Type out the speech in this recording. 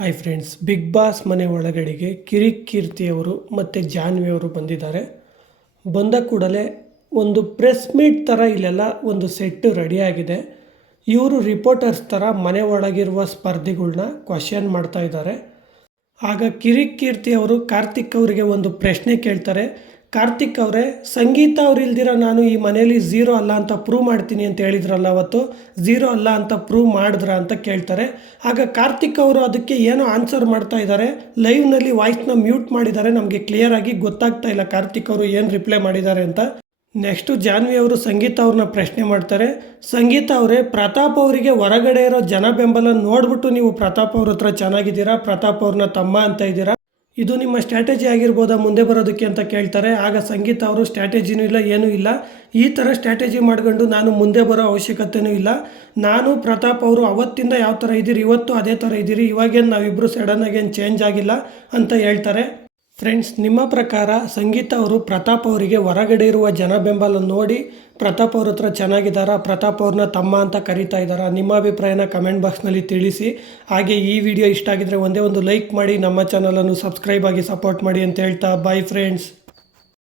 Hi friends, big boss ಮನೆ ಒಳಗಡೆಗೆ ಕಿರಿಕೀರ್ತಿಯವರು ಮತ್ತು ಜಾನ್ವಿಯವರು ಬಂದಿದ್ದಾರೆ. ಬಂದ ಕೂಡಲೇ ಒಂದು ಪ್ರೆಸ್ ಮೀಟ್ ಥರ ಇಲ್ಲೆಲ್ಲ ಒಂದು ಸೆಟ್ಟು ರೆಡಿಯಾಗಿದೆ. ಇವರು ರಿಪೋರ್ಟರ್ಸ್ ಥರ ಮನೆ ಒಳಗಿರುವ ಸ್ಪರ್ಧಿಗಳನ್ನ ಕ್ವಶನ್ ಮಾಡ್ತಾ ಇದ್ದಾರೆ. ಆಗ ಕಿರಿಕೀರ್ತಿಯವರು ಕಾರ್ತಿಕ್ ಅವರಿಗೆ ಒಂದು ಪ್ರಶ್ನೆ ಕೇಳ್ತಾರೆ. ಕಾರ್ತಿಕ್ ಅವರೇ, ಸಂಗೀತ ಅವ್ರು ಇಲ್ದಿರ ನಾನು ಈ ಮನೆಯಲ್ಲಿ ಝೀರೋ ಅಲ್ಲ ಅಂತ ಪ್ರೂವ್ ಮಾಡ್ತೀನಿ ಅಂತ ಹೇಳಿದ್ರಲ್ಲ, ಅವತ್ತು ಝೀರೋ ಅಲ್ಲ ಅಂತ ಪ್ರೂವ್ ಮಾಡಿದ್ರ ಅಂತ ಕೇಳ್ತಾರೆ. ಆಗ ಕಾರ್ತಿಕ್ ಅವರು ಅದಕ್ಕೆ ಏನೋ ಆನ್ಸರ್ ಮಾಡ್ತಾ ಇದ್ದಾರೆ. ಲೈವ್ನಲ್ಲಿ ವಾಯ್ಸ್ನ ಮ್ಯೂಟ್ ಮಾಡಿದ್ದಾರೆ. ನಮಗೆ ಕ್ಲಿಯರಾಗಿ ಗೊತ್ತಾಗ್ತಾ ಇಲ್ಲ ಕಾರ್ತಿಕ್ ಅವರು ಏನು ರಿಪ್ಲೈ ಮಾಡಿದ್ದಾರೆ ಅಂತ. ನೆಕ್ಸ್ಟು ಜಾನ್ವಿ ಅವರು ಸಂಗೀತ ಅವ್ರನ್ನ ಪ್ರಶ್ನೆ ಮಾಡ್ತಾರೆ. ಸಂಗೀತ ಅವರೇ, ಪ್ರತಾಪ್ ಅವರಿಗೆ ಹೊರಗಡೆ ಇರೋ ಜನ ಬೆಂಬಲ ನೋಡ್ಬಿಟ್ಟು ನೀವು ಪ್ರತಾಪ್ ಅವ್ರ ಹತ್ರ ಚೆನ್ನಾಗಿದ್ದೀರಾ, ಪ್ರತಾಪ್ ಅವ್ರನ್ನ ತಮ್ಮ ಅಂತ ಇದ್ದೀರಾ, ಇದು ನಿಮ್ಮ ಸ್ಟ್ರಾಟಜಿ ಆಗಿರ್ಬೋದಾ ಮುಂದೆ ಬರೋದಕ್ಕೆ ಅಂತ ಕೇಳ್ತಾರೆ. ಆಗ ಸಂಗೀತ ಅವರು ಸ್ಟ್ರಾಟಜಿನೂ ಇಲ್ಲ, ಏನೂ ಇಲ್ಲ, ಈ ಥರ ಸ್ಟ್ರಾಟಜಿ ಮಾಡ್ಕೊಂಡು ನಾನು ಮುಂದೆ ಬರೋ ಅವಶ್ಯಕತೆಯೂ ಇಲ್ಲ. ನಾನು ಪ್ರತಾಪ್ ಅವರು ಅವತ್ತಿಂದ ಯಾವ ಥರ ಇದ್ದೀರಿ ಇವತ್ತು ಅದೇ ಥರ ಇದ್ದೀರಿ, ಇವಾಗೇನು ನಾವಿಬ್ಬರು ಸಡನ್ನಾಗಿ ಏನು ಚೇಂಜ್ ಆಗಿಲ್ಲ ಅಂತ ಹೇಳ್ತಾರೆ. ಫ್ರೆಂಡ್ಸ್, ನಿಮ್ಮ ಪ್ರಕಾರ ಸಂಗೀತ ಅವರು ಪ್ರತಾಪ್ ಅವರಿಗೆ ಹೊರಗಡೆ ಇರುವ ಜನ ಬೆಂಬಲ ನೋಡಿ ಪ್ರತಾಪ್ ಅವ್ರ ಹತ್ರ ಚೆನ್ನಾಗಿದ್ದಾರಾ, ಪ್ರತಾಪ್ ಅವ್ರನ್ನ ತಮ್ಮ ಅಂತ ಕರೀತಾ ಇದ್ದಾರಾ? ನಿಮ್ಮ ಅಭಿಪ್ರಾಯನ ಕಮೆಂಟ್ ಬಾಕ್ಸ್ನಲ್ಲಿ ತಿಳಿಸಿ. ಹಾಗೆ ಈ ವಿಡಿಯೋ ಇಷ್ಟ ಆಗಿದ್ರೆ ಒಂದೇ ಒಂದು ಲೈಕ್ ಮಾಡಿ, ನಮ್ಮ ಚಾನಲನ್ನು ಸಬ್ಸ್ಕ್ರೈಬ್ ಆಗಿ ಸಪೋರ್ಟ್ ಮಾಡಿ ಅಂತ ಹೇಳ್ತಾ ಬಾಯ್ ಫ್ರೆಂಡ್ಸ್.